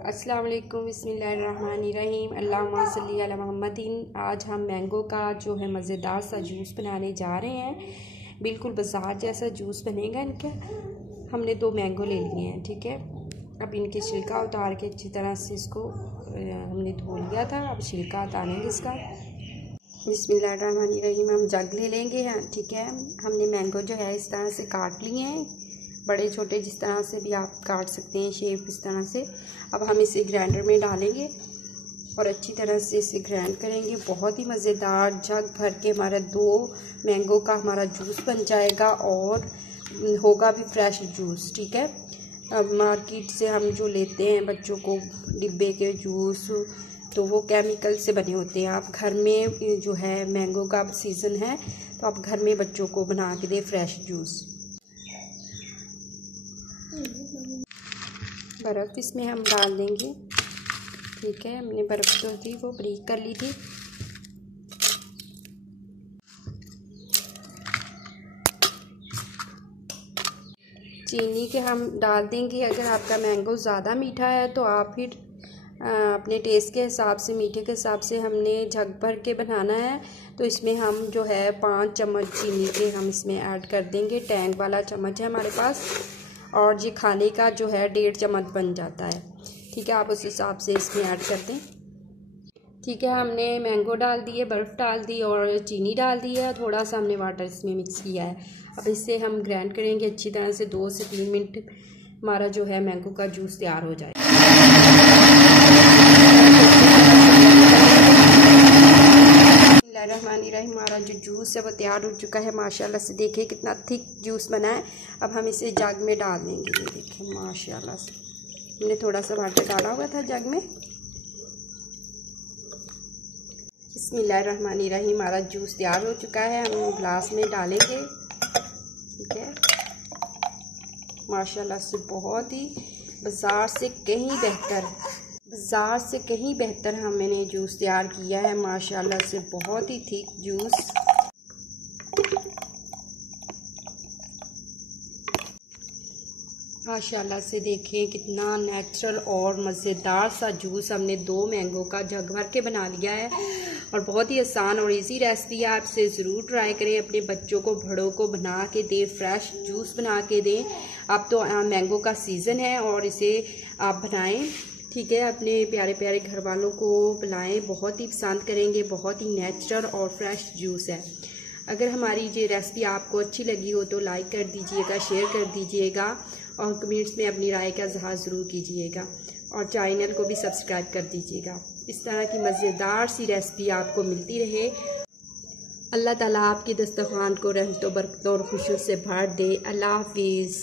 अस्सलाम वालेकुम, बिस्मिल्लाहिर्रहमानिर्रहीम, अल्लाहुम्मा सल्ली अला मुहम्मदिन। आज हम मैंगो का जो है मज़ेदार सा जूस बनाने जा रहे हैं। बिल्कुल बाजार जैसा जूस बनेगा इनका। हमने 2 मैंगो ले लिए हैं, ठीक है। अब इनके छिलका उतार के अच्छी तरह से इसको हमने धो लिया था। अब छिलका उतारेंगे इसका। बिस्मिल्लाहिर्रहमानिर्रहीम। हम जग ले लेंगे, ठीक है। हमने मैंगो जो है इस तरह से काट लिए हैं, बड़े छोटे जिस तरह से भी आप काट सकते हैं, शेप इस तरह से। अब हम इसे ग्राइंडर में डालेंगे और अच्छी तरह से इसे ग्राइंड करेंगे। बहुत ही मज़ेदार जग भर के हमारा 2 मैंगो का हमारा जूस बन जाएगा और होगा भी फ्रेश जूस, ठीक है। अब मार्केट से हम जो लेते हैं बच्चों को डिब्बे के जूस, तो वो केमिकल से बने होते हैं। आप घर में जो है मैंगो का सीज़न है तो आप घर में बच्चों को बना के दें फ्रेश जूस। बर्फ़ इसमें हम डाल देंगे, ठीक है। हमने बर्फ़ जो थी वो बारीक कर ली थी। चीनी के हम डाल देंगे। अगर आपका मैंगो ज़्यादा मीठा है तो आप फिर अपने टेस्ट के हिसाब से, मीठे के हिसाब से हमने जग भर के बनाना है तो इसमें हम जो है 5 चम्मच चीनी के हम इसमें ऐड कर देंगे। टैंक वाला चम्मच है हमारे पास और ये खाने का जो है 1.5 चम्मच बन जाता है, ठीक है। आप उस हिसाब से इसमें ऐड कर दें, ठीक है। हमने मैंगो डाल दिए, बर्फ़ डाल दी और चीनी डाल दी है। थोड़ा सा हमने वाटर इसमें मिक्स किया है। अब इसे हम ग्राइंड करेंगे अच्छी तरह से। 2 से 3 मिनट हमारा जो है मैंगो का जूस तैयार हो जाए। बिस्मिल्लाहिर्रहमानिर्रहीम। हमारा जो जूस है वो तैयार हो चुका है माशाल्लाह से। देखिए कितना थिक जूस बना है। अब हम इसे जग में डाल देंगे। ये देखिए माशाल्लाह से, हमने थोड़ा सा वाटर डाला हुआ था जग में। बिस्मिल्लाहिर्रहमानिर्रहीम। हमारा जूस तैयार हो चुका है, हम ग्लास में डालेंगे, ठीक है। माशाल्लाह से बहुत ही बाज़ार से कहीं बेहतर हमने जूस तैयार किया है माशाल्लाह से। बहुत ही थिक जूस। माशाल्लाह से देखिए कितना नेचुरल और मज़ेदार सा जूस हमने 2 मैंगो का जग भर के बना लिया है और बहुत ही आसान और इजी रेसिपी है। आप इसे ज़रूर ट्राई करें, अपने बच्चों को, बड़ों को बना के दें, फ्रेश जूस बना के दें। अब तो मैंगो का सीज़न है और इसे आप बनाएं, ठीक है। अपने प्यारे प्यारे घर वालों को पिलाएं, बहुत ही पसंद करेंगे। बहुत ही नेचुरल और फ्रेश जूस है। अगर हमारी ये रेसिपी आपको अच्छी लगी हो तो लाइक कर दीजिएगा, शेयर कर दीजिएगा और कमेंट्स में अपनी राय का इज़हार ज़रूर कीजिएगा और चैनल को भी सब्सक्राइब कर दीजिएगा। इस तरह की मज़ेदार सी रेसिपी आपको मिलती रहे। अल्लाह ताला आपकी दस्तरखान को रहमतों, बरकतों और खुशियों से भर दे। अल्लाह हाफिज़।